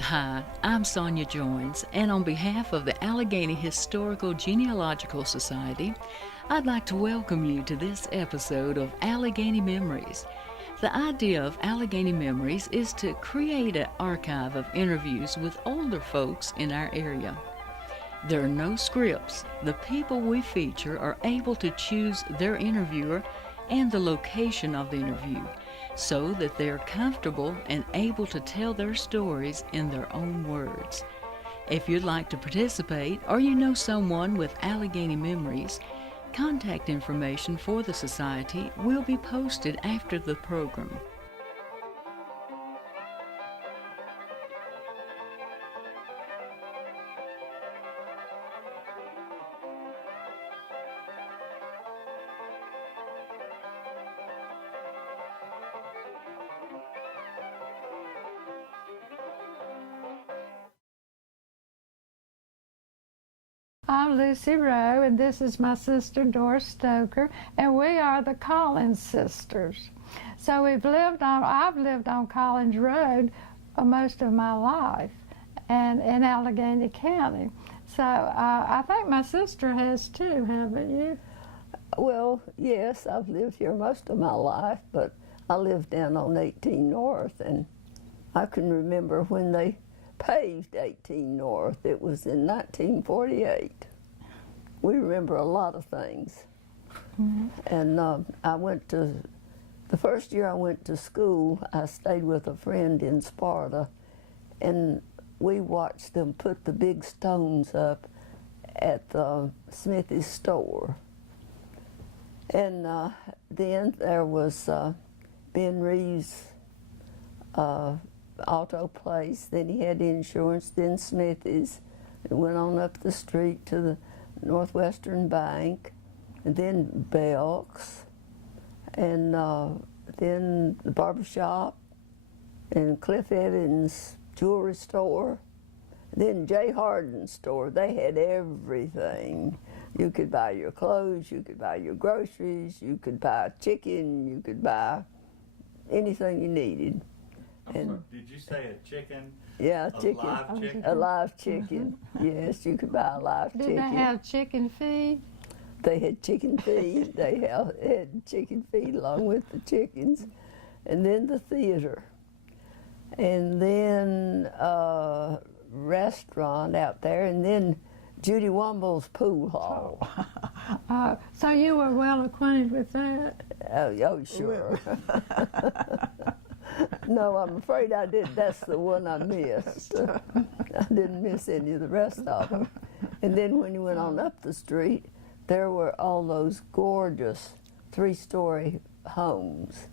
Hi, I'm Sonia Joins, and on behalf of the Alleghany Historical Genealogical Society, I'd like to welcome you to this episode of Alleghany Memories. The idea of Alleghany Memories is to create an archive of interviews with older folks in our area. There are no scripts. The people we feature are able to choose their interviewer and the location of the interview, so that they're comfortable and able to tell their stories in their own words. If you'd like to participate or you know someone with Alleghany Memories, contact information for the Society will be posted after the program. I'm Lucy Rowe, and this is my sister Doris Stoker, and we are the Collins sisters. So I've lived on Collins Road most of my life, and in Alleghany County. So I think my sister has too, haven't you? Well, yes, I've lived here most of my life, but I lived down on 18 North, and I can remember when they paved 18 North. It was in 1948. We remember a lot of things. Mm-hmm. And the first year I went to school, I stayed with a friend in Sparta, and we watched them put the big stones up at the Smithy's store. And then there was Ben Reeves' auto place, then he had insurance, then Smithy's, and went on up the street to the Northwestern Bank, and then Belk's, and then the barbershop, and Cliff Evans' jewelry store, then J. Harden's store. They had everything. You could buy your clothes, you could buy your groceries, you could buy chicken, you could buy anything you needed. And did you say a chicken? Yeah, chicken. Live chicken? A live chicken. Yes, you could buy a live chicken. Did they have chicken feed? They had chicken feed. They had chicken feed along with the chickens. And then the theater. And then a restaurant out there. And then Judy Womble's pool hall. So you were well acquainted with that? Oh sure. No, I'm afraid I did. That's the one I missed. I didn't miss any of the rest of them. And then when you went on up the street, there were all those gorgeous three-story homes.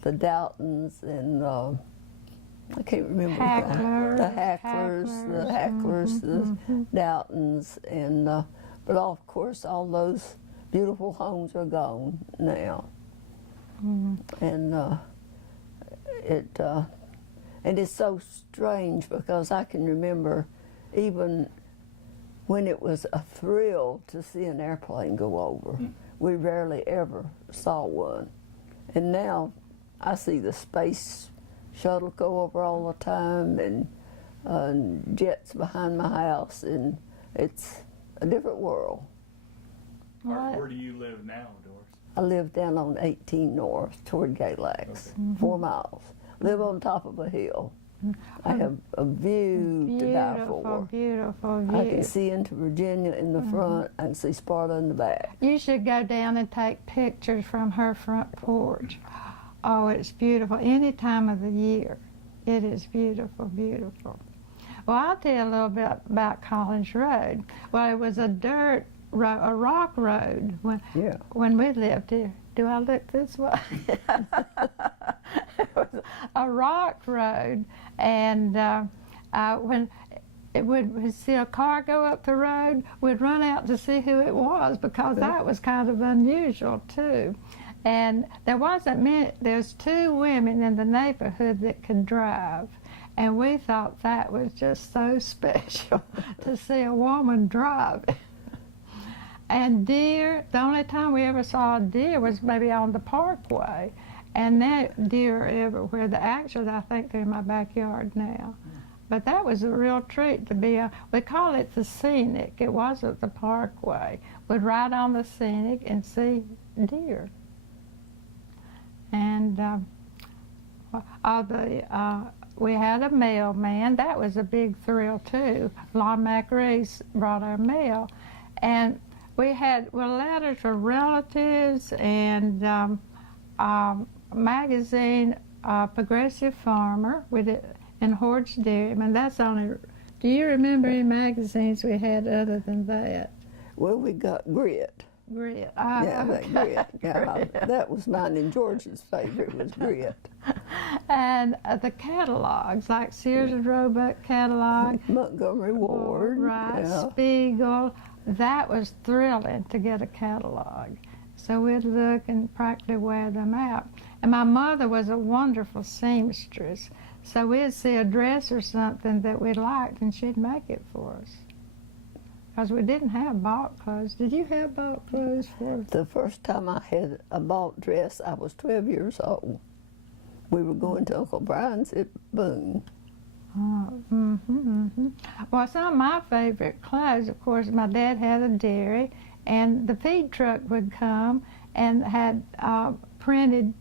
The Doughtons and I can't remember the Hacklers, the Doughtons, and but of course all those beautiful homes are gone now. And and it's so strange because I can remember even when it was a thrill to see an airplane go over. We rarely ever saw one. And now I see the space shuttle go over all the time, and jets behind my house, and it's a different world. Where do you live now, Doris? I live down on 18 North toward Galax, 4 miles. Live on top of a hill. I have a view to die for. Beautiful view. I can see into Virginia in the front. I can see Sparta in the back. You should go down and take pictures from her front porch. Oh, it's beautiful. Any time of the year. It is beautiful, beautiful. Well, I'll tell you a little bit about Collins Road. Well, it was a rock road when we lived here. Do I look this way? It was a rock road, and when we'd see a car go up the road, we'd run out to see who it was, because that was kind of unusual too. And there wasn't many. There's 2 women in the neighborhood that could drive, and we thought that was just so special to see a woman drive. And deer, the only time we ever saw a deer was maybe on the parkway. And that deer are everywhere. Actually, I think they're in my backyard now. But that was a real treat to be we call it the scenic. It wasn't the parkway. We'd ride on the scenic and see deer. And we had a mailman. That was a big thrill too. Lon Macareese brought our mail, and we had letters from relatives and magazine, Progressive Farmer with it, and Hort's Dairyman. That's only. Do you remember any magazines we had other than that? Well, we got Grit. Grit. Yeah, Okay. Grit. Yeah, that was mine, and George's favorite was Grit. And the catalogs, like Sears and Roebuck catalog. Montgomery Ward. Right, Yeah. Spiegel. That was thrilling to get a catalog. So we'd look and practically wear them out. And my mother was a wonderful seamstress. So we'd see a dress or something that we liked, and she'd make it for us. Because we didn't have bought clothes. Did you have bought clothes for us? The first time I had a bought dress, I was 12 years old. We were going to Uncle Brian's at Boone. Well, some of my favorite clothes, of course, my dad had a dairy, and the feed truck would come and had printed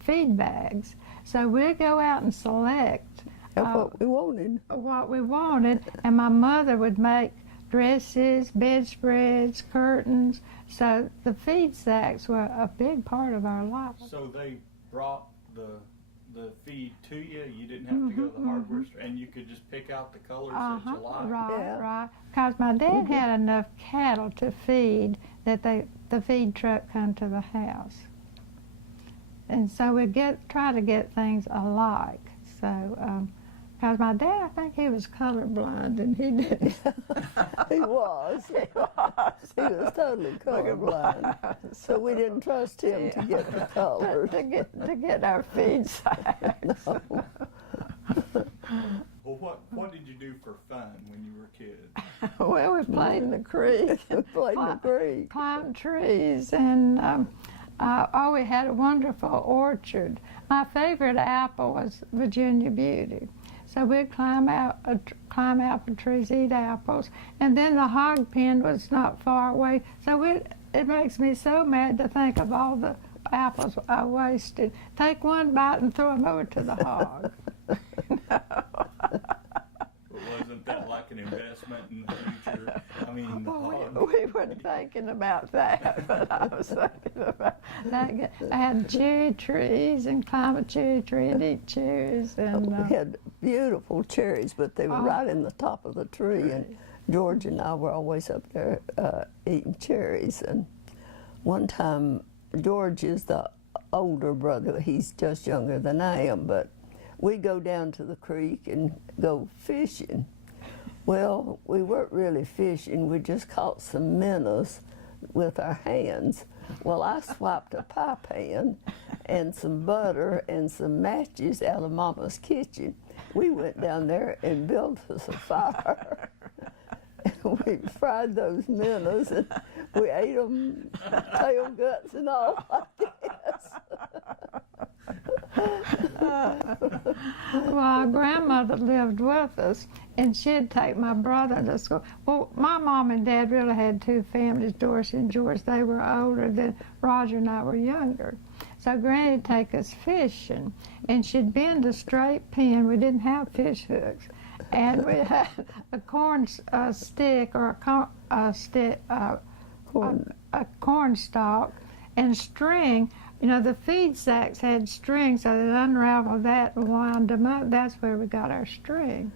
feed bags. So we'd go out and select What we wanted. And my mother would make dresses, bedspreads, curtains. So the feed sacks were a big part of our life. So they brought the feed to you. You didn't have to go to the hardware store, and you could just pick out the colors that you liked. Right. Because my dad had enough cattle to feed that the feed truck come to the house. And so we try to get things alike. So, because my dad, I think he was colorblind, and he didn't. He was. He was totally colorblind. So we didn't trust him to get the colors. to get our feed sack. No. Well, what did you do for fun when you were kids? Well, we played in the creek. We played in the creek. Climbed trees, and we had a wonderful orchard. My favorite apple was Virginia Beauty. So we'd climb apple trees, eat apples, and then the hog pen was not far away. So it makes me so mad to think of all the apples I wasted. Take one bite and throw them over to the hog. Wasn't that like an investment in the future? I mean, the hog. We weren't thinking about that, but I was thinking about that. I had cherry trees and climb a cherry tree and eat cherries. And We had beautiful cherries, but they were right in the top of the tree. And George and I were always up there eating cherries. And one time, George is the older brother. He's just younger than I am, but we go down to the creek and go fishing. Well, we weren't really fishing. We just caught some minnows with our hands. Well, I swiped a pie pan and some butter and some matches out of Mama's kitchen. We went down there and built us a fire. And we fried those minnows, and we ate them, tail guts and all like this. Well, our grandmother lived with us, and she'd take my brother to school. Well, my mom and dad really had two families, Doris and George. They were older than Roger and I were younger. So Granny'd take us fishing, and she'd bend a straight pin. We didn't have fish hooks. And we had a corn stick or a corn stalk and string. You know, the feed sacks had string, so they'd unravel that and wind them up. That's where we got our string.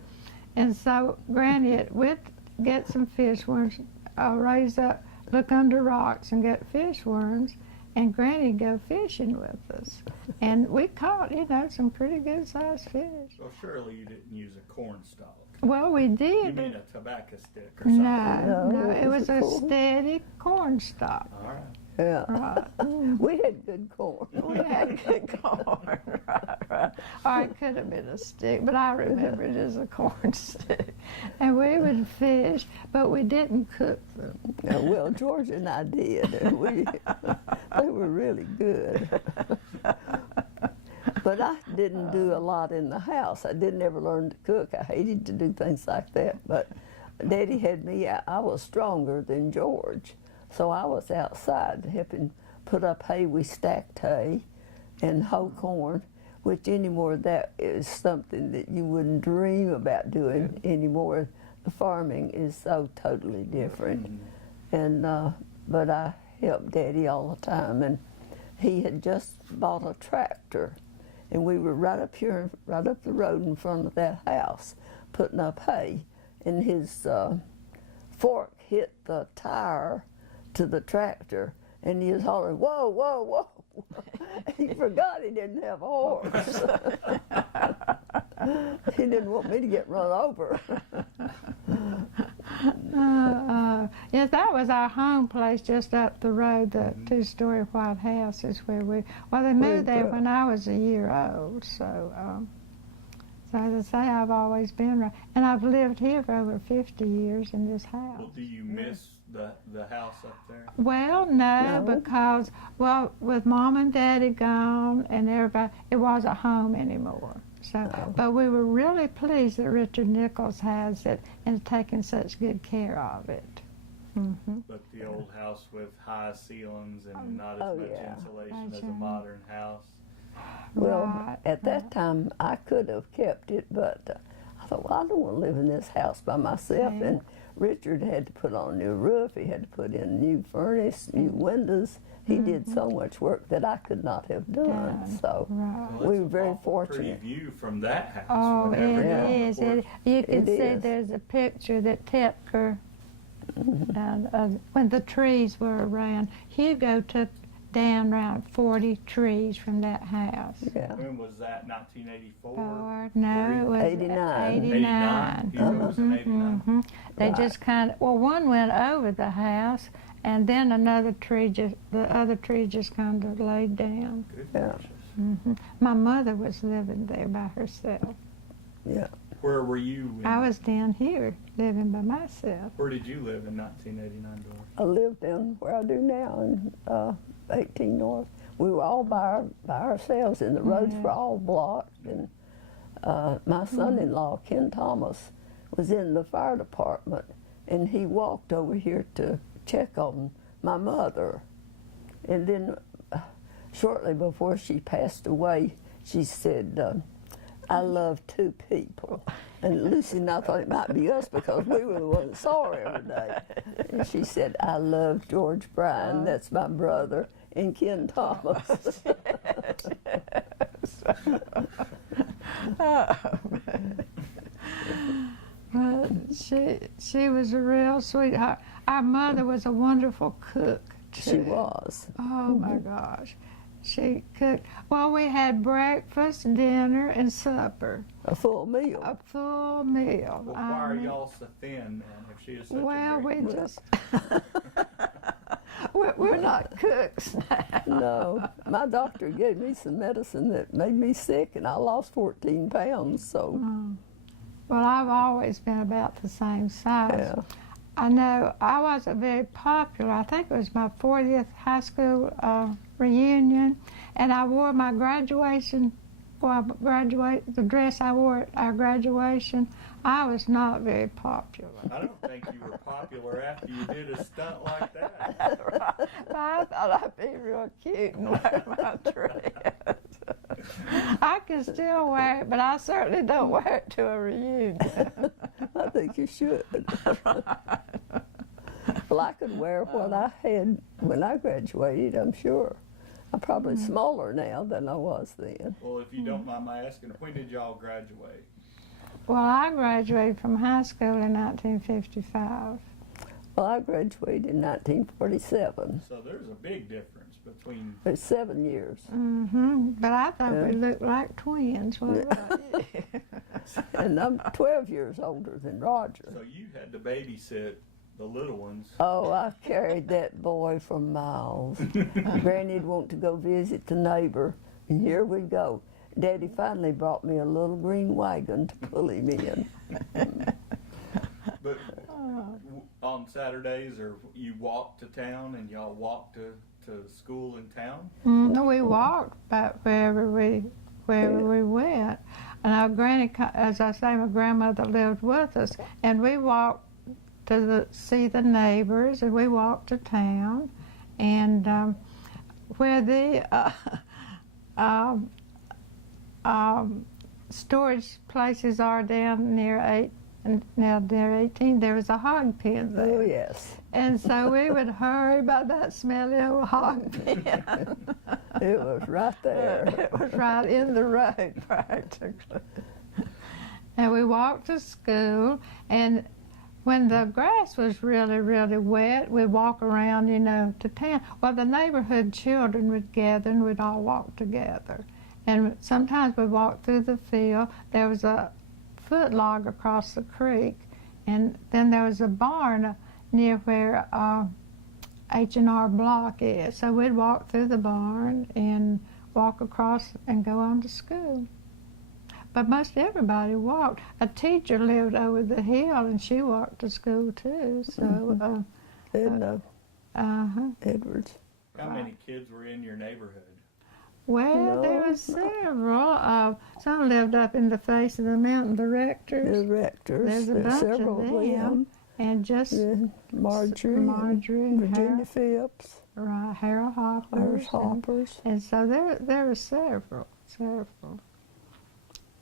And so Granny would get some fish worms, raise up, look under rocks and get fish worms, and Granny'd go fishing with us. And we caught, some pretty good-sized fish. Well, surely you didn't use a corn stalk. Well, we did. You mean a tobacco stick or something? No, it was a steady corn stalk. All right. Yeah. Right. We had good corn. We had good corn, right. Or it could have been a stick, but I remember it as a corn stick. And we would fish, but we didn't cook them. Well, George and I did, and they were really good. But I didn't do a lot in the house. I didn't ever learn to cook. I hated to do things like that. But Daddy had me, I was stronger than George. So I was outside helping put up hay. We stacked hay and hoe corn, which anymore that is something that you wouldn't dream about doing anymore. The farming is so totally different. And but I helped Daddy all the time, and he had just bought a tractor, and we were right up here, right up the road in front of that house, putting up hay, and his fork hit the tire to the tractor, and he was hollering, "Whoa, whoa, whoa!" He forgot he didn't have a horse. He didn't want me to get run over. Yes, that was our home place just up the road. The two-story white house is where they moved there when I was a year old. So, so as I say, I've always been around. And I've lived here for over 50 years in this house. Well, do you miss the house up there? Well, no, because, with Mom and Daddy gone and everybody, it wasn't home anymore. So, but we were really pleased that Richard Nichols has it and taking such good care of it. But the old house with high ceilings and not as much insulation as a modern house. Well, at that time, I could have kept it, but I thought, well, I don't want to live in this house by myself. And Richard had to put on a new roof. He had to put in new furnace, new windows. He did so much work that I could not have done. So we were very fortunate. Pretty view from that house. Oh, it is. You can see there's a picture that Tepker, when the trees were around, Hugo took down around 40 trees from that house. Yeah. When was that, 1984? No, it was 89. 89. Hugo was in 89. They just kind of, one went over the house, and then the other tree just kind of laid down. Good Yeah. gracious. My mother was living there by herself. Yeah. Where were you? I was down here living by myself. Where did you live in 1989, Doris? I lived down where I do now in 18 North. We were all by ourselves, and the roads were all blocked. And my son-in-law, Ken Thomas, was in the fire department, and he walked over here to check on my mother. And then shortly before she passed away, she said, "I love two people." And Lucy and I thought it might be us because we were the ones that saw her every day. And she said, "I love George Bryan, that's my brother, and Ken Thomas." But she was a real sweetheart. Our mother was a wonderful cook, too. She was. Oh, my gosh. She cooked. Well, we had breakfast, dinner, and supper. A full meal. A full meal. Well, why are y'all so thin, then, if she is such Well, a great we cook? just... we're not cooks now. No. My doctor gave me some medicine that made me sick, and I lost 14 pounds, so... Well, I've always been about the same size. Yeah. I know I wasn't very popular. I think it was my 40th high school reunion, and I wore my graduation, the dress I wore at our graduation. I was not very popular. I don't think you were popular after you did a stunt like that. But I thought I'd be real cute and wear my dress. I can still wear it, but I certainly don't wear it to a reunion. I think you should. Well, I could wear what I had when I graduated, I'm sure. I'm probably smaller now than I was then. Well, if you don't mind my asking, when did y'all graduate? Well, I graduated from high school in 1955. Well, I graduated in 1947. So there's a big difference between... It's 7 years. But I thought we looked like twins. What about you? And I'm 12 years older than Roger. So you had to babysit the little ones. Oh, I carried that boy for miles. Granny'd want to go visit the neighbor, and here we go. Daddy finally brought me a little green wagon to pull him in. But on Saturdays, or you walked to town and y'all walked to school in town? We walked about wherever we wherever we went. And our granny, as I say, my grandmother lived with us, and we walked to see the neighbors, and we walked to town, and where the storage places are down near 18, there was a hog pen there. Oh, yes. And so we would hurry by that smelly old hog pen. It was right there. It was right in the road, practically. And we walked to school, and when the grass was really, really wet, we'd walk around, to town. Well, the neighborhood children would gather, and we'd all walk together. And sometimes we'd walk through the field. There was a foot log across the creek, and then there was a barn near where H&R Block is. So we'd walk through the barn and walk across and go on to school. But most everybody walked. A teacher lived over the hill, and she walked to school too. So, Edna Edwards. How many kids were in your neighborhood? well, there were several. Some lived up in the face of the mountain. The rectors. The rectors. There's a There's bunch several of of them. And just Yeah, Marjorie, and Virginia Phipps, right, Harold Hoppers. there's Hoppers. And so there were several.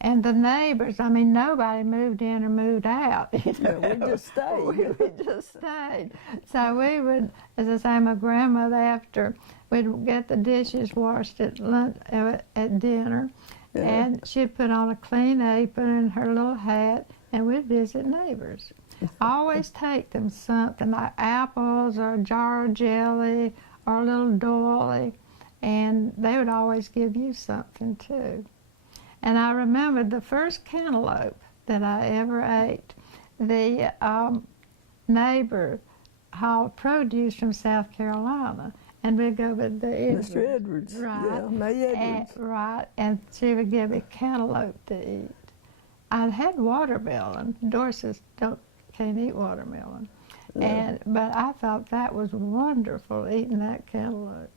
And the neighbors, I mean, nobody moved in or moved out. Yeah, we just stayed. We just stayed. So we would, as I say, my grandmother, after we'd get the dishes washed at lunch, at dinner, Yeah. and she'd put on a clean apron and her little hat, and we'd visit neighbors. Always take them something like apples or a jar of jelly or a little doily, and they would always give you something too. And I remembered the first cantaloupe that I ever ate. The neighbor hauled produce from South Carolina, and we'd go with the Edwards. Mr. Edwards, Right. yeah, May Edwards. Right, and she would give me cantaloupe to eat. I'd had watermelon. Doris can't eat watermelon. No. But I thought that was wonderful, eating that cantaloupe.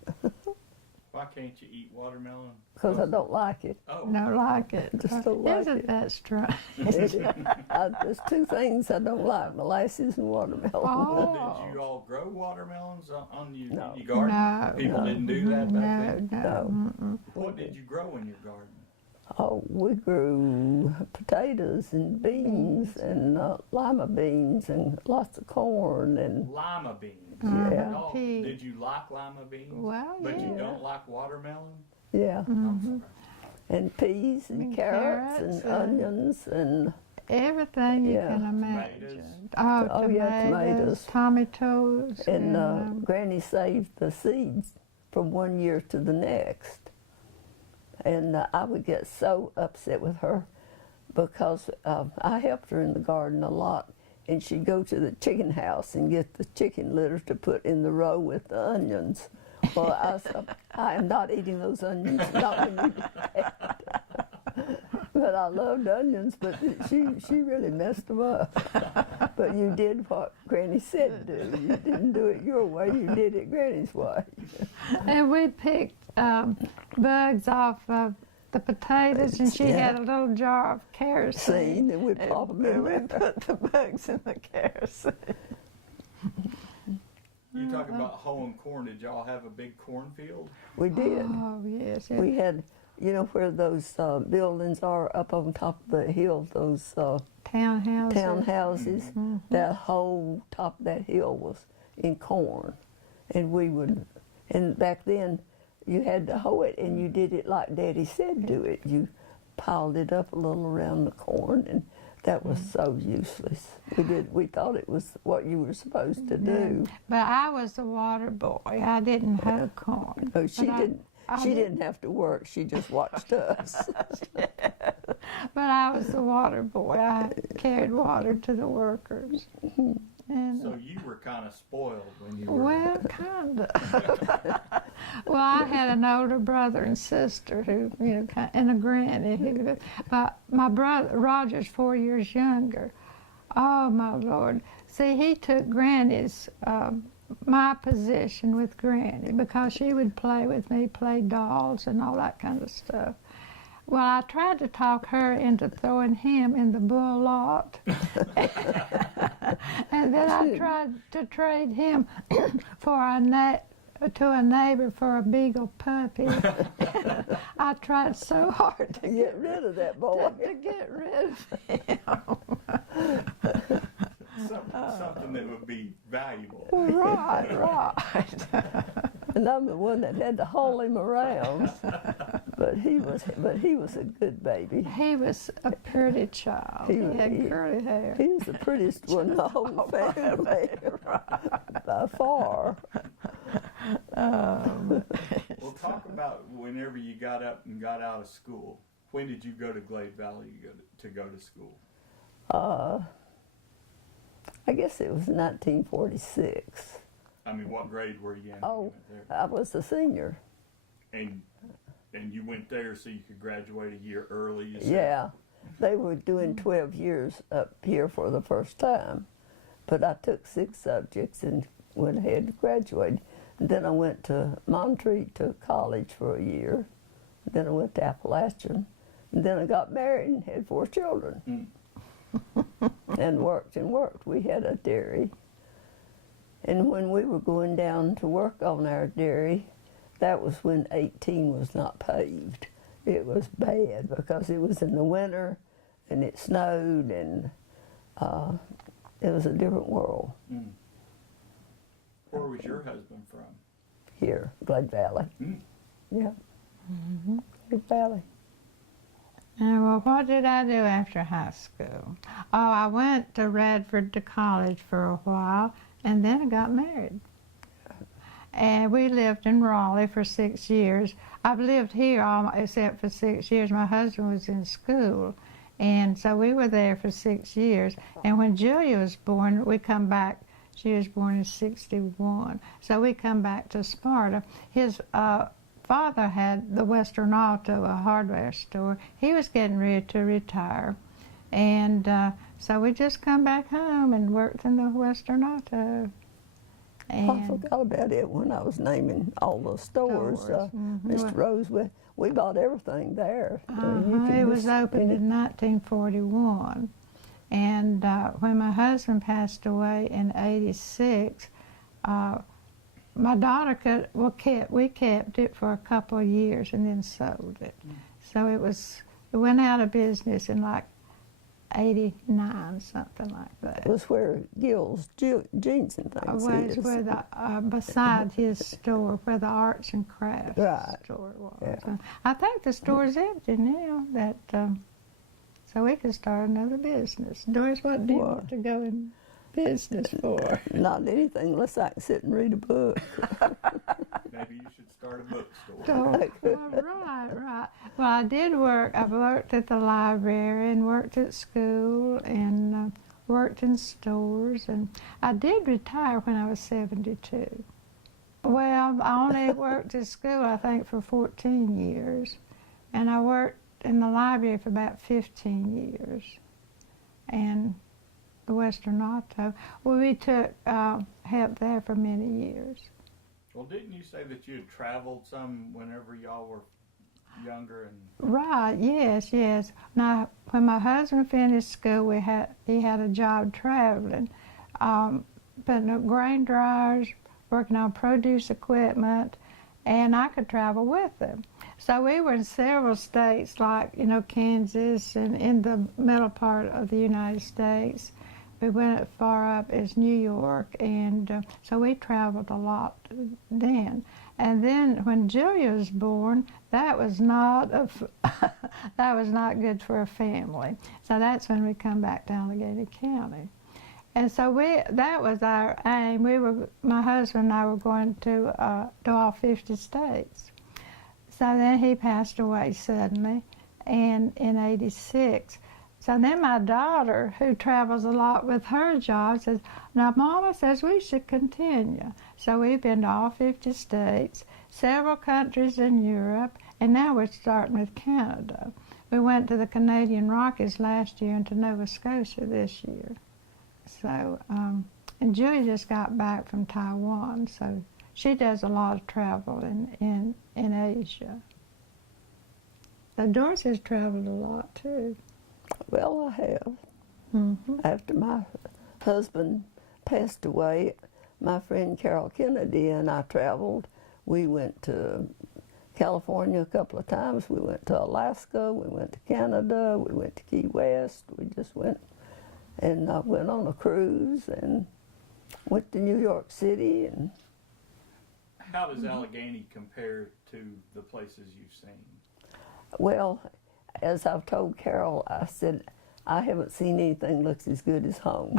Why can't you eat watermelon? Because I don't like it. Oh, No, like it. Just don't like Isn't it. that strange? There's two things I don't like, molasses and watermelon. Oh. Did you all grow watermelons on your, No. your garden? No. People didn't do that back then? No. No. Mm-mm. What did you grow in your garden? Oh, we grew potatoes and beans and lima beans and lots of corn and Lima beans. Yeah. Oh, Pea. did you like lima beans? Well, But you yeah. don't like watermelon? yeah, I'm sorry. and peas and And carrots carrots and and- onions and Everything you Yeah. can Tomatoes. imagine. Oh, yeah, tomatoes. tomatoes, and Granny saved the seeds from one year to the next. And I would get so upset with her because I helped her in the garden a lot, and she'd go to the chicken house and get the chicken litter to put in the row with the onions. Well, I said, I am not eating those onions, not when you do that. But I loved onions, but she really messed them up. But you did what Granny said do. You didn't do it your way, you did it Granny's way. and we picked bugs off of the potatoes, and she Yeah. had a little jar of kerosene. Seen, and we'd pop them in we there. put the bugs in the kerosene. You talk about hoeing corn. Did y'all have a big cornfield? We did. Oh yes, We had, you know where those buildings are up on top of the hill, those townhouses. townhouses? That whole top of that hill was in corn. And we would, and back then you had to hoe it, and you did it like Daddy said do it. You piled it up a little around the corn, and that was so useless. We thought it was what you were supposed to do. But I was the water boy. I didn't hoe corn. Oh, she But I- didn't. I She did- didn't have to work. She just watched us. But I was the water boy. I carried water to the workers. And So you were kind of spoiled when you were. well, kind of. Well, I had an older brother and sister who, and a granny. But my brother Roger's 4 years younger. Oh my Lord! See, he took Granny's my position with Granny because she would play with me, play dolls and all that kind of stuff. Well, I tried to talk her into throwing him in the bull lot. And then I tried to trade him for to a neighbor for a beagle puppy. I tried so hard to Get rid of that boy. to get rid of him. Something that would be valuable. Right, right. And I'm the one that had to haul him around. But he was a good baby. He was a pretty child. He had curly hair. He was the prettiest one in the whole family, by far. Well, talk about whenever you got up and got out of school. When did you go to Glade Valley to go to school? I guess it was 1946. I mean, what grade were you in? Oh, when you went there? I was a senior. And you went there so you could graduate a year early? You said? Yeah, they were doing 12 years up here for the first time, but I took 6 subjects and went ahead and graduated. And then I went to Montreat to college for a year. Then I went to Appalachian. And then I got married and had 4 children. And worked and worked. We had a dairy. And when we were going down to work on our dairy, that was when 18 was not paved. It was bad because it was in the winter and it snowed and it was a different world. Mm. Where was your husband from? Here, Glade Valley. Mm. Yeah, Glade Valley. Well, what did I do after high school? Oh, I went to Radford to college for a while, and then I got married. And we lived in Raleigh for 6 years. I've lived here except for 6 years. My husband was in school, and so we were there for 6 years. And when Julia was born, we come back. She was born in '61, so we come back to Sparta. His father had the Western Auto, a hardware store. He was getting ready to retire. And so we just come back home and worked in the Western Auto. And I forgot about it when I was naming all the stores. Mr. Rose, we bought everything there. It was opened in 1941. And when my husband passed away in '86, my daughter we kept it for a couple of years and then sold it. So it went out of business in like '89, something like that. It was where Gill's jeans and things is. Where beside his store, where the arts and crafts store was. Yeah. I think the store's empty now. So we could start another business. Doris, what do you want to go in business for? Not anything unless I can sit and read a book. Maybe you should start a bookstore. Right. Well, I did work. I worked at the library and worked at school and worked in stores. And I did retire when I was 72. Well, I only worked at school, I think, for 14 years. And I worked in the library for about 15 years. And the Western Auto, well, we took help there for many years. Well, didn't you say that you had traveled some whenever y'all were younger? And Right, yes. Now, when my husband finished school, he had a job traveling, putting up grain dryers, working on produce equipment, and I could travel with him. So we were in several states like, Kansas and in the middle part of the United States. We went as far up as New York, and so we traveled a lot then. And then when Julia was born, that was not good for a family. So that's when we come back to Alleghany County. And so that was our aim. My husband and I were going to all 50 states. So then he passed away suddenly, and in '86. So then my daughter, who travels a lot with her job, says, now Mama says we should continue. So we've been to all 50 states, several countries in Europe, and now we're starting with Canada. We went to the Canadian Rockies last year and to Nova Scotia this year. So, and Julie just got back from Taiwan, so she does a lot of travel in Asia. Doris has traveled a lot too. Well, I have. Mm-hmm. After my husband passed away, my friend Carol Kennedy and I traveled. We went to California a couple of times. We went to Alaska. We went to Canada. We went to Key West. We just went and went on a cruise and went to New York City. And How does Alleghany compare to the places you've seen? well, as I've told Carol, I said, I haven't seen anything looks as good as home.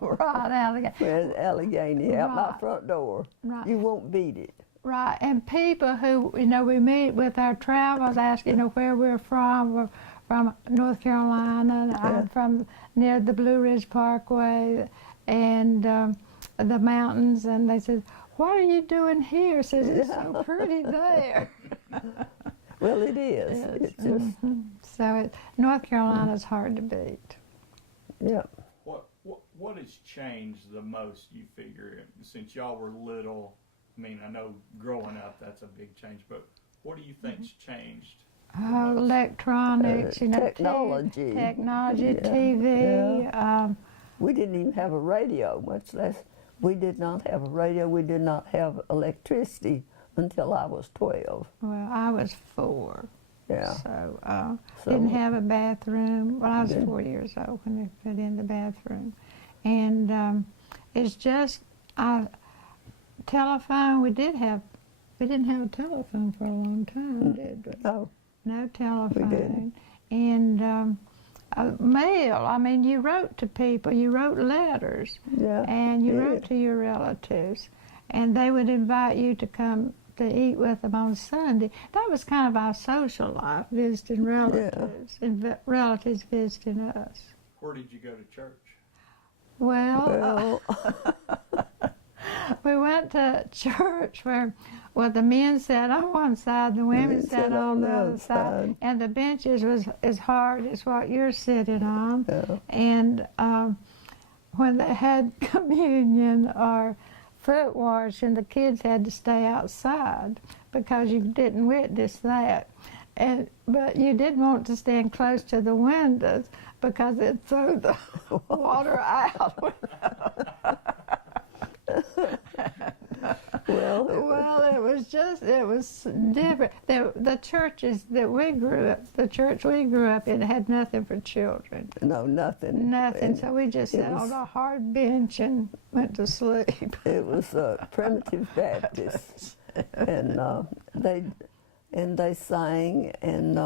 Right, Alleghany. Whereas Alleghany, out my Right. front door, Right. you won't beat it. Right, and people who, we meet with our travels, ask, where we're from. We're from North Carolina, and I'm from near the Blue Ridge Parkway and the mountains, and they said, what are you doing here? Says, it's so pretty there. Well, it is. Yes. It's just, So North Carolina's hard to beat. yeah. What has changed the most, you figure, since y'all were little? I mean, I know growing up that's a big change, but what do you think's changed? Electronics, Technology. Technology, Yeah, TV. We didn't even have a radio, much less, we did not have a radio. We did not have electricity until I was 12. Well, I was 4. Yeah. So, So- didn't have a bathroom. Well, I was Didn't. 4 years old when they put in the bathroom. And it's just, telephone, we didn't have a telephone for a long time, did we? Oh, No telephone. didn't. And mail, I mean, you wrote to people, you wrote letters, yeah. and you yeah. wrote to your relatives, and they would invite you to come to eat with them on Sunday. That was kind of our social life, visiting relatives, and relatives visiting us. Where did you go to church? Well, we went to church where, the men sat on one side, the women sat on the other side, and the benches was as hard as what you're sitting on. Yeah. And when they had communion or foot washing, the kids had to stay outside because you didn't witness that. But you did want to stand close to the windows because it threw the water out. Well, it was different. The churches that we grew up, the church we grew up in had nothing for children. No, nothing. Nothing. And So we just it sat was- on a hard bench and went to sleep. It was primitive Baptist, and they sang. And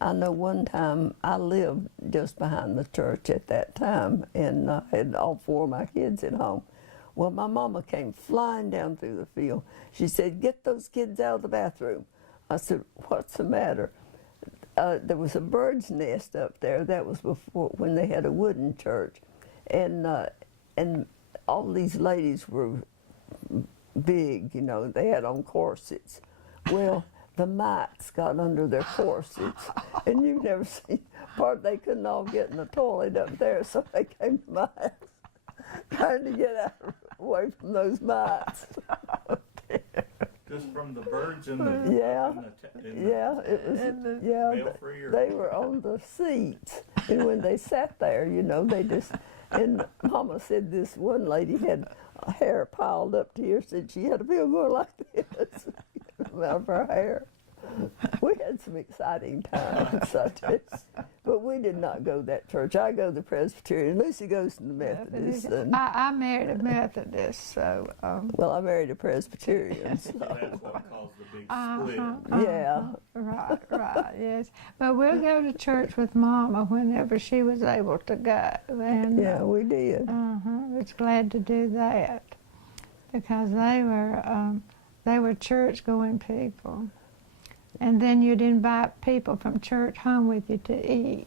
I know one time I lived just behind the church at that time, and I had all 4 of my kids at home. Well, my mama came flying down through the field. She said, "Get those kids out of the bathroom." I said, "What's the matter?" There was a bird's nest up there. That was before, when they had a wooden church, and all these ladies were big, they had on corsets. Well, the mites got under their corsets, and you've never seen they couldn't all get in the toilet up there, so they came to my house trying to get away from those mites. Just from the birds and the Yeah. in the Yeah, it was. Yeah, belfry or they were on the seats, and when they sat there, they just. And Mama said this one lady had hair piled up to here. Said she had to feel more like this out of her hair. We had some exciting times, such as, but we did not go to that church. I go to the Presbyterian. Lucy goes to the Methodist. And, I married a Methodist, so. well, I married a Presbyterian. So. that's what caused the big split. Yeah. Right, yes. But we'll go to church with Mama whenever she was able to go. And, Yeah, we did. was glad to do that because they were church-going people. And then you'd invite people from church home with you to eat.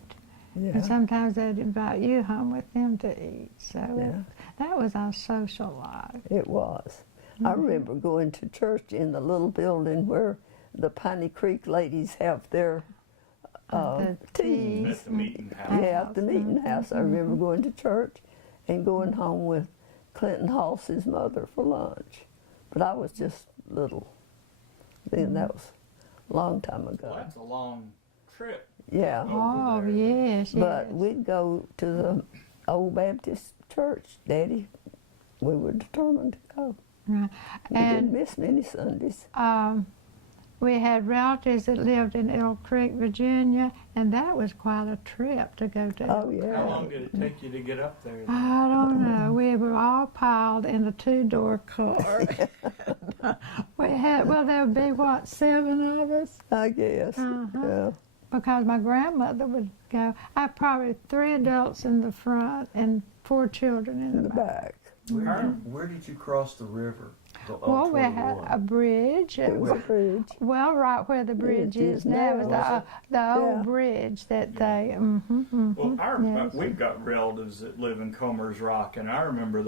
Yeah. And sometimes they'd invite you home with them to eat. So Yeah. that was our social life. It was. I remember going to church in the little building where the Piney Creek ladies have their The teas. At the meeting house. Yeah, at the meeting house. I remember going to church and going home with Clinton Halsey's mother for lunch. But I was just little. Then that was a long time ago. Well, that's a long trip. Yeah. Oh, there. yes, But yes. we'd go to the old Baptist church, Daddy. We were determined to go. Right. We didn't And miss many Sundays. we had relatives that lived in Elk Creek, Virginia, and that was quite a trip to go to. Oh, Elk yeah. How long did it take you to get up there? I don't know. We were all piled in a two-door car. We had, well, there would be, what, 7 of us? I guess. Yeah. Because my grandmother would go. I had probably 3 adults in the front and 4 children in In the the back. back. Where did you cross the river? Well, we had a bridge. It was a bridge. Well, right where the bridge is now is the Yeah. old bridge that they. Well, yes. we've got relatives that live in Comer's Rock, and I remember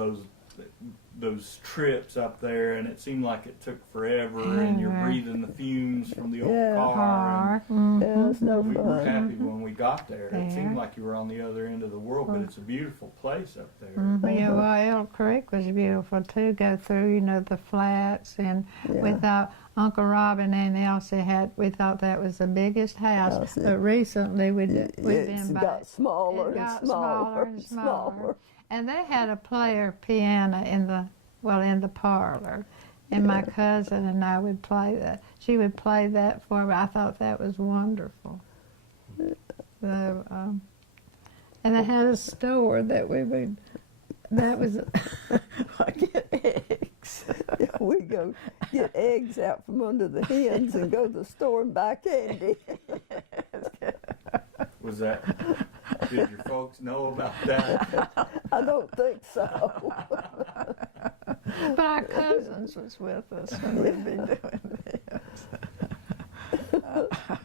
those trips up there, and it seemed like it took forever, and you're breathing the fumes from the old Yeah. car. Yeah, it was no And we were fun. happy when we got there. It There. seemed like you were on the other end of the world, but it's a beautiful place up there. Yeah, well, Elk Creek was beautiful too. Go through, you know, the flats, and we Yeah. thought Uncle Robin and Elsie had. We thought that was the biggest house, House, yeah. but recently we've It's been back. got smaller It and got smaller and and smaller. smaller. And they had a player piano in the parlor, and my cousin and I would play that. She would play that for me. I thought that was wonderful. So, and they had a store that we would. That was get eggs. We go get eggs out from under the hens and go to the store and buy candy. Was that? Did your folks know about that? I don't think so. But our cousins was with us when we'd be doing this.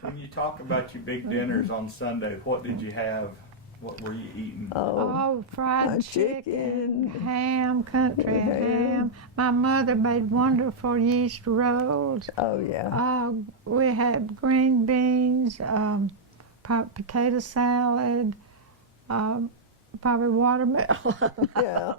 When you talk about your big dinners on Sunday, what did you have? What were you eating? Oh, fried fried chicken, chicken, ham, country ham. ham. My mother made wonderful yeast rolls. Oh, yeah. We had green beans, potato salad, probably watermelon. Yeah.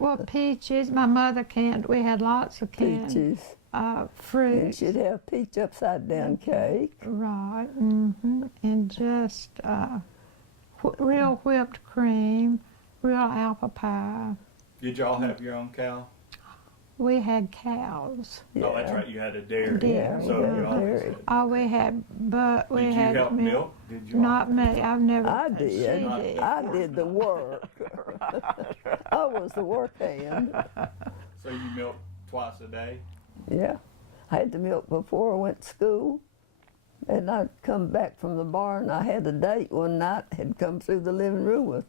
Well, peaches. My mother canned. We had lots of canned Peaches. And fruit. she'd have peach upside down cake. Right. And just real whipped cream, real apple pie. Did y'all have your own cow? We had cows. Oh, that's right. You had a dairy. Dairy, So yeah. you always Dairy. had. Oh, we had, but we Did you had help milk? Did you? Not me. I've never. I She did. did. I did the work. I was the work hand. So you milked twice a day? Yeah. I had the milk before I went to school. And I'd come back from the barn. I had a date one night, had come through the living room with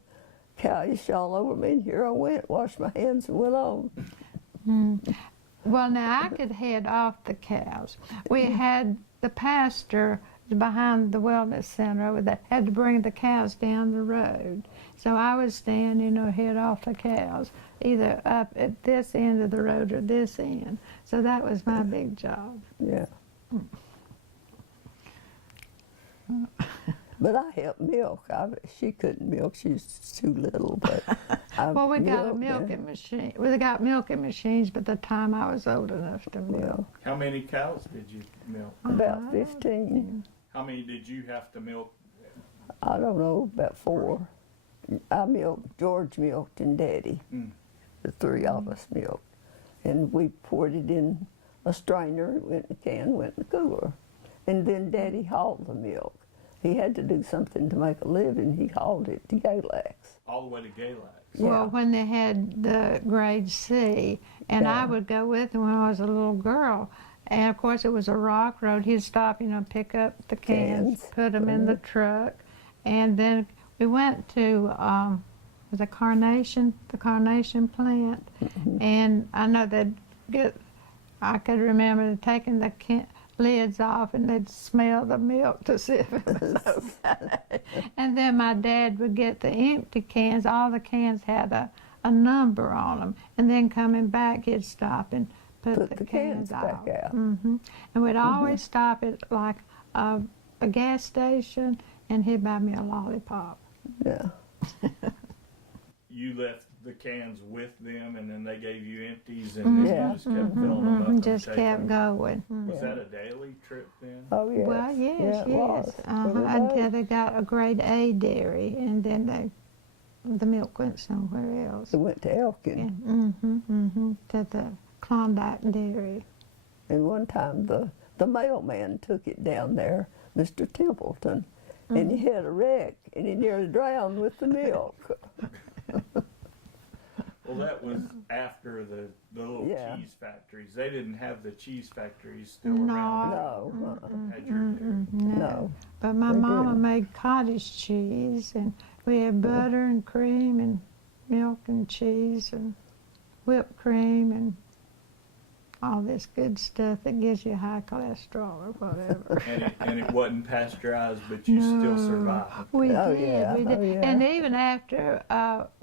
cowish all over me, and here I went, washed my hands and went on. Well, now I could head off the cows. We had the pasture behind the wellness center over there, had to bring the cows down the road. So I would stand, head off the cows, either up at this end of the road or this end. So that was my big job. Yeah. But I helped milk. She couldn't milk. She was too little. But I Well, we got a milked milking machine. We got milking machines by the time I was old enough to milk. Well, How many cows did you milk? about 15. How many did you have to milk? I don't know, about 4. I milked, George milked, and Daddy. The 3 of us milked. And we poured it in a strainer, it went in a can, went in the cooler. And then Daddy hauled the milk. He had to do something to make a living. He hauled it to Galax. All the way to Galax. Well, when they had the grade C, and I Yeah. would go with them when I was a little girl. And of course, it was a rock road. He'd stop, pick up the cans, Cans, put them in the truck, and then we went to the Carnation plant, and I know I could remember taking the lids off, and they'd smell the milk to see if it was okay. And then my dad would get the empty cans. All the cans had a number on them, and then coming back, he'd stop and put the cans back out. out. And we'd always stop at like a gas station, and he'd buy me a lollipop. Yeah. you left the cans with them, and then they gave you empties, and then you just kept filling them up and Just taking kept them? going. Was that a daily trip then? Oh, yes. Well, yes, Yeah, it yes. was. Every Until day. they got a grade A dairy, and then the milk went somewhere else. It went to Elkin. To the Klondike Dairy. And one time the mailman took it down there, Mr. Templeton, and he had a wreck, and he nearly drowned with the milk. Well, that was after the little Yeah. cheese factories. They didn't have the cheese factories still No. around. No, Had your dairy. no. But my They mama didn't. made cottage cheese, and we had butter and cream and milk and cheese and whipped cream and all this good stuff that gives you high cholesterol or whatever. And it wasn't pasteurized, but you still survived. We Oh, did, yeah, we did. oh, yeah. And even after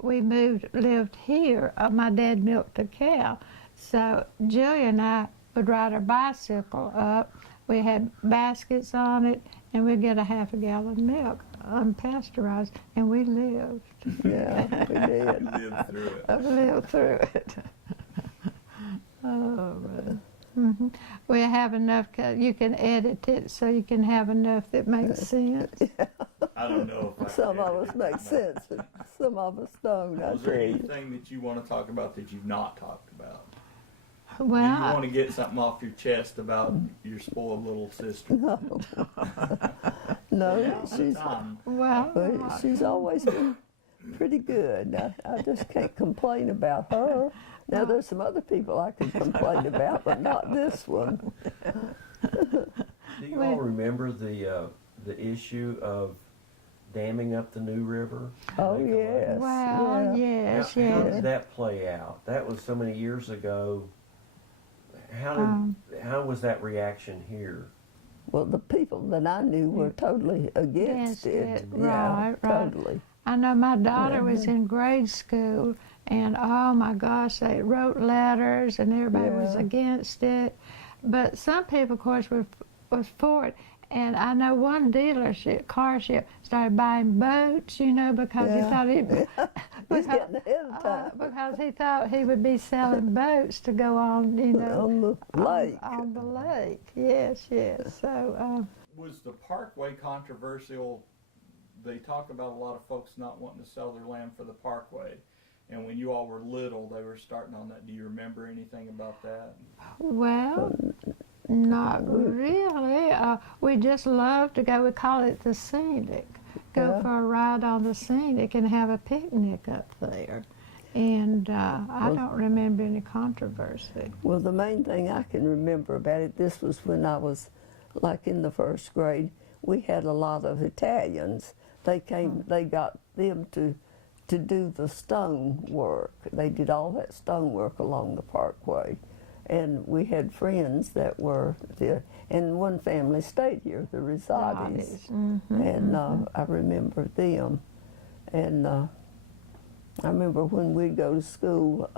we lived here, my dad milked a cow. So Julia and I would ride our bicycle up. We had baskets on it, and we'd get a half a gallon of milk, unpasteurized, and we lived. Yeah, we did. Lived through it. I lived through it. Oh, man. We have enough, you can edit it so you can have enough that makes sense. I don't know if I Some could of edit us it, make but- sense, and some of us don't, I Was tell there you. anything that you want to talk about that you've not talked about? Do you Well, want to get something off your chest about your spoiled little sister? No, Now's the she's, time. but she's always been pretty good. I just can't complain about her. Now, there's some other people I can complain about, but not this one. Do you all remember the issue of damming up the New River? to Oh, make a lake? yes. well, yeah. yes, How yes. did that play out? That was so many years ago. Um, How was that reaction here? Well, the people that I knew were totally against Against it. it, Yeah, right. totally. I know my daughter was in grade school, and oh my gosh, they wrote letters, and everybody was Yeah. against it. But some people, of course, was for it. And I know one dealership, car ship, started buying boats, you know, because he Yeah. thought he'd, He's getting ahead of time because he thought he would be selling boats to go on, you know, on the lake. on the lake. Yes, yes. So. Was the Parkway controversial? They talk about a lot of folks not wanting to sell their land for the Parkway. And when you all were little, they were starting on that. Do you remember anything about that? Well, not really. We just love to go. We call it the Scenic. Go Yeah. for a ride on the Scenic and have a picnic up there. And I don't remember any controversy. Well, the main thing I can remember about it, this was when I was like in the first grade. We had a lot of Italians. They came, they got them to do the stone work. They did all that stone work along the Parkway. And we had friends that were there, and one family stayed here, the Rosati's. And I remember them. And I remember when we'd go to school,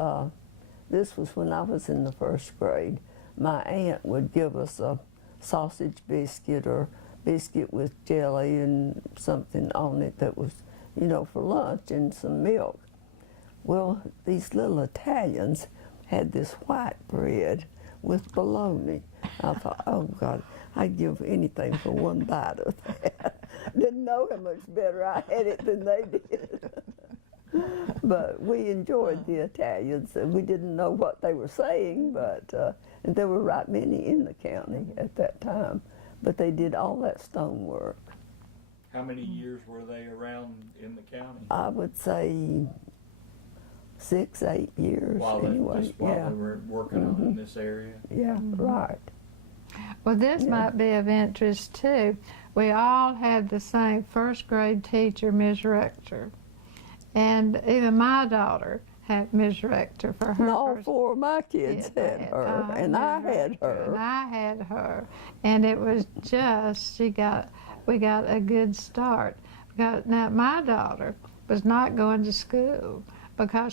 this was when I was in the first grade, my aunt would give us a sausage biscuit or biscuit with jelly and something on it that was, you know, for lunch, and some milk. Well, these little Italians had this white bread with bologna. I thought, oh God, I'd give anything for one bite of that. Didn't know how much better I had it than they did. But we enjoyed the Italians, and we didn't know what they were saying, but and there were right many in the county at that time. But they did all that stone work. How many years were they around in the county? I would say 6, 8 years While anyway. just while they were working on in this area? Yeah, right. Well, this Yeah. might be of interest too. We all had the same first grade teacher, Ms. Rector. And even my daughter had Ms. Rector for her And all first 4 of my kids Yeah, had her, Ms. and I had Rector, And her. I had her. And it was just, we got a good start. Because now my daughter was not going to school because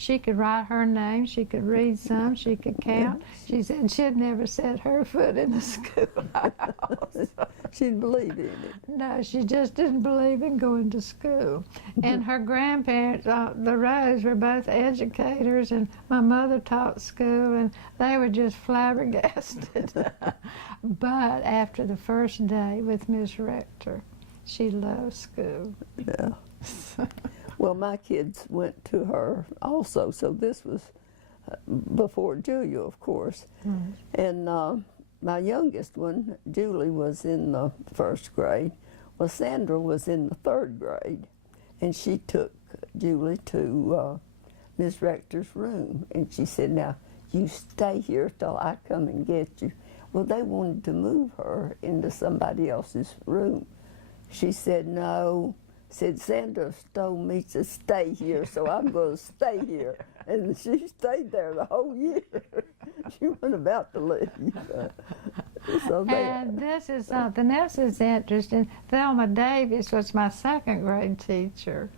She could write her name, she could read some, she could count. She said she'd never set her foot in the schoolhouse. She didn't believe in it. No, she just didn't believe in going to school. And her grandparents, the Rose, were both educators, and my mother taught school, and they were just flabbergasted. But after the first day with Miss Rector, she loved school. Yeah. Well, my kids went to her also, so this was before Julia, of course. Mm. And my youngest one, Julie, was in the first grade. Well, Sandra was in the third grade, and she took Julie to Miss Rector's room, and she said, "Now, you stay here till I come and get you." Well, they wanted to move her into somebody else's room. She said, "No." Said, "Sandra told me to stay here, so I'm going to stay here." And she stayed there the whole year. She wasn't about to leave. So And this is something else that's interesting. Thelma Davis was my second grade teacher.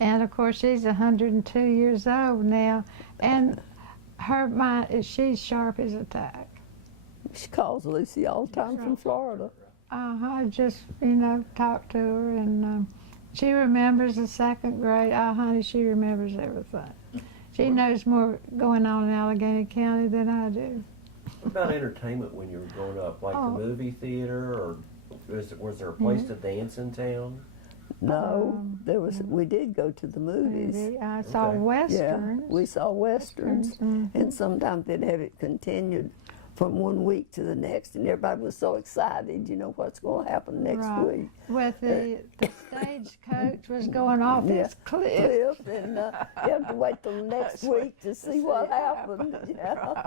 And of course, she's 102 years old now. And her mind, she's sharp as a tack. she calls Lucy all the time from Florida. I just, talk to her, and she remembers the second grade. Oh, honey, she remembers everything. She knows more going on in Alleghany County than I do. What about entertainment when you were growing up? Like the movie theater, or was there a place to dance in town? No, we did go to the movies. I saw Okay. westerns. Yeah, we saw westerns, Mhm. and sometimes they'd have it continued from one week to the next, and everybody was so excited, what's going to happen next Right. week. With the stagecoach was going off this cliff. And you have to wait till the next week to see what happened. Yeah.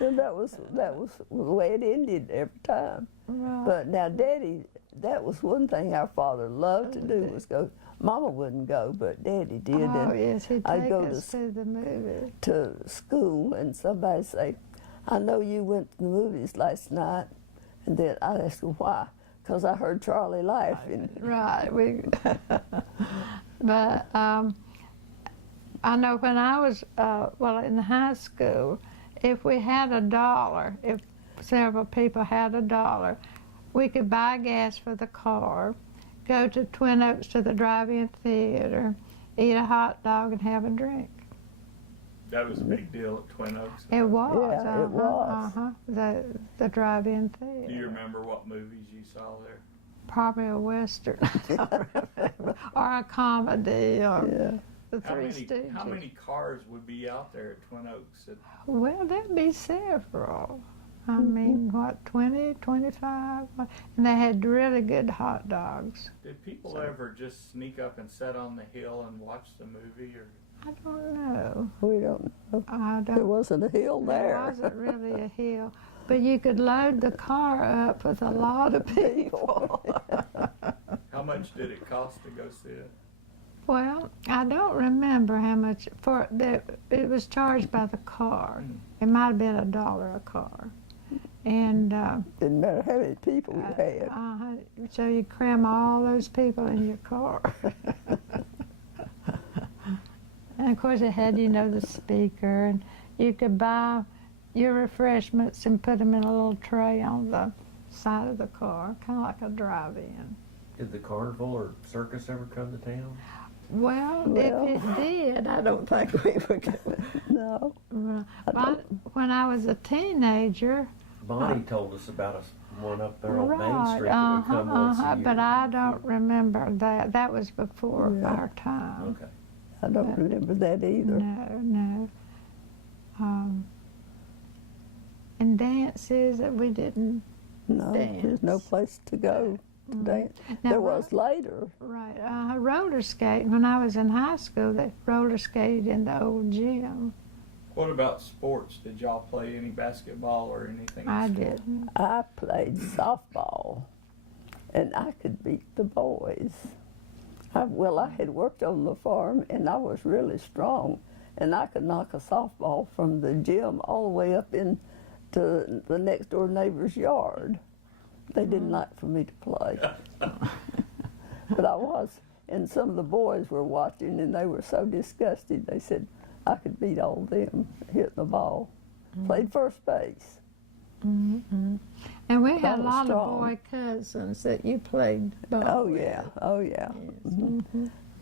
And that was the way it ended every time. Right. But now, Daddy, that was one thing our father loved to do was go. Mama wouldn't go, but Daddy did. Oh, and yes, he'd I'd take go us to the movie. to school, and somebody say, "I know you went to the movies last night," and then I'd ask them why, because I heard Charlie laughing. Right. But I know when I was, in high school, if we had $1, if several people had $1, we could buy gas for the car, go to Twin Oaks to the drive-in theater, eat a hot dog, and have a drink. That was a big deal at Twin Oaks. It was. Yeah, it was. The drive-in theater. Do you remember what movies you saw there? Probably a western, or a comedy, or Yeah. the Three Stooges. How many cars would be out there at Twin Oaks? Well, there'd be several. I mean, 20, 25? And they had really good hot dogs. Did people ever just sneak up and sit on the hill and watch the movie? Or I don't know. We don't know. There wasn't a hill there. There wasn't really a hill. But you could load the car up with a lot of people. how much did it cost to go see it? Well, I don't remember how much. It was charged by the car. It might have been $1 a car. And Didn't matter how many people you had. so you cram all those people in your car. And of course it had, the speaker, and you could buy your refreshments and put them in a little tray on the side of the car, kind of like a drive-in. Did the carnival or circus ever come to town? Well, if it did, I don't think we were going. No. When I was a teenager, Bonnie told us about one up there on Main right, Street that would come once a year. but I don't remember that. That was before Yeah. our time. Okay. I don't remember that either. No. And dances, we didn't. No, there's no Dance. place to go to dance. Now, There was later. Right. Roller skating. When I was in high school, they roller skated in the old gym. What about sports? Did y'all play any basketball or anything? I in school? didn't. I played softball, and I could beat the boys. I had worked on the farm, and I was really strong, and I could knock a softball from the gym all the way up into the next door neighbor's yard. They didn't like for me to play, but I was. and some of the boys were watching, and they were so disgusted. They said I could beat all of them hitting the ball. Played first base. And we had That a was lot strong. of boy cousins that you played ball Oh with. yeah, oh yeah.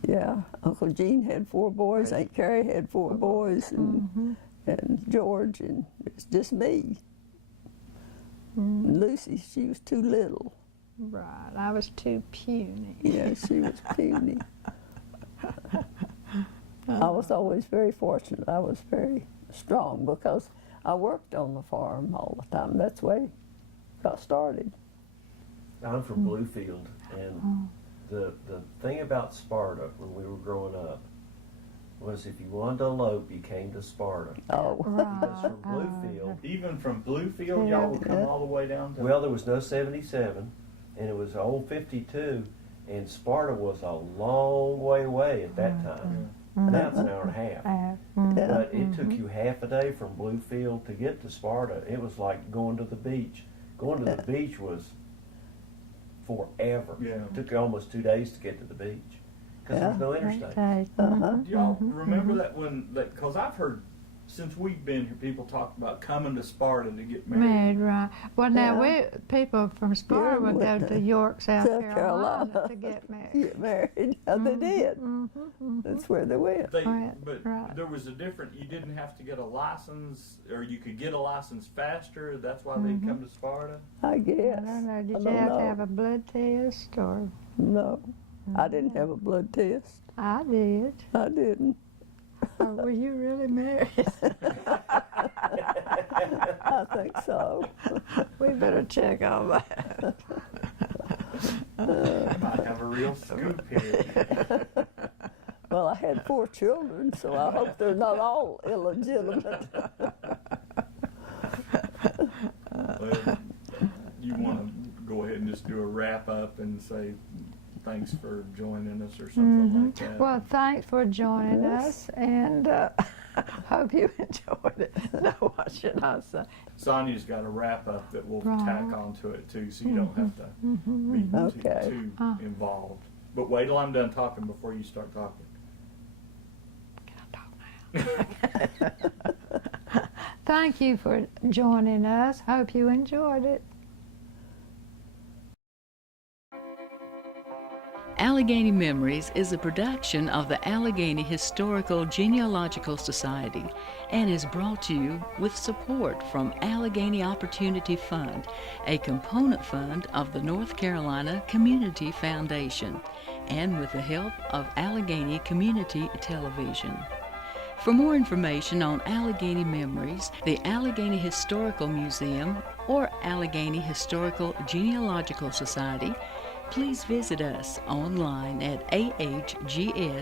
Yeah, Uncle Gene had 4 boys, Aunt Carrie had 4 boys, and George, and it's just me. And Lucy, she was too little. Right, I was too puny. Yeah, she was puny. I was always very fortunate. I was very strong because I worked on the farm all the time. That's the way I got started. I'm from Bluefield, and the thing about Sparta when we were growing up was if you wanted to elope, you came to Sparta. Oh, Because from Bluefield, Even from Bluefield, y'all would come all the way down to. well, there was no 77, and it was old 52, and Sparta was a long way away at that time. Now it's an hour and a half. yeah. But it took you half a day from Bluefield to get to Sparta. It was like going to the beach. Going to the beach was forever. Yeah. It took you almost 2 days to get to the beach because there was no interstate. Okay. Do y'all remember that because I've heard since we've been here, people talk about coming to Sparta to get married. Married, right. Well, now Yeah. people from Sparta would go to York, South South Carolina Carolina. to get married. Get married. Yeah, they did. That's where they went. Right, But right. there was a different. You didn't have to get a license, or you could get a license faster. That's why they come to Sparta. I guess. I don't know. Did I you don't have know. to have a blood test or? No, I didn't have a blood test. I did. I didn't. Or were you really married? I think so. We better check all that. I might have a real scoop here. Well, I had 4 children, so I hope they're not all illegitimate. Well, you want to go ahead and just do a wrap up and say thanks for joining us or something like that. Well, thanks for joining us, and hope you enjoyed it. No, what should I say? Sonia's got a wrap up that we'll Right. tack onto it too, so you don't have to be Okay. too involved. But wait till I'm done talking before you start talking. Thank you for joining us. Hope you enjoyed it. Alleghany Memories is a production of the Alleghany Historical Genealogical Society and is brought to you with support from Alleghany Opportunity Fund, a component fund of the North Carolina Community Foundation, and with the help of Alleghany Community Television. For more information on Alleghany Memories, the Alleghany Historical Museum, or Alleghany Historical Genealogical Society, please visit us online at ahgs.org.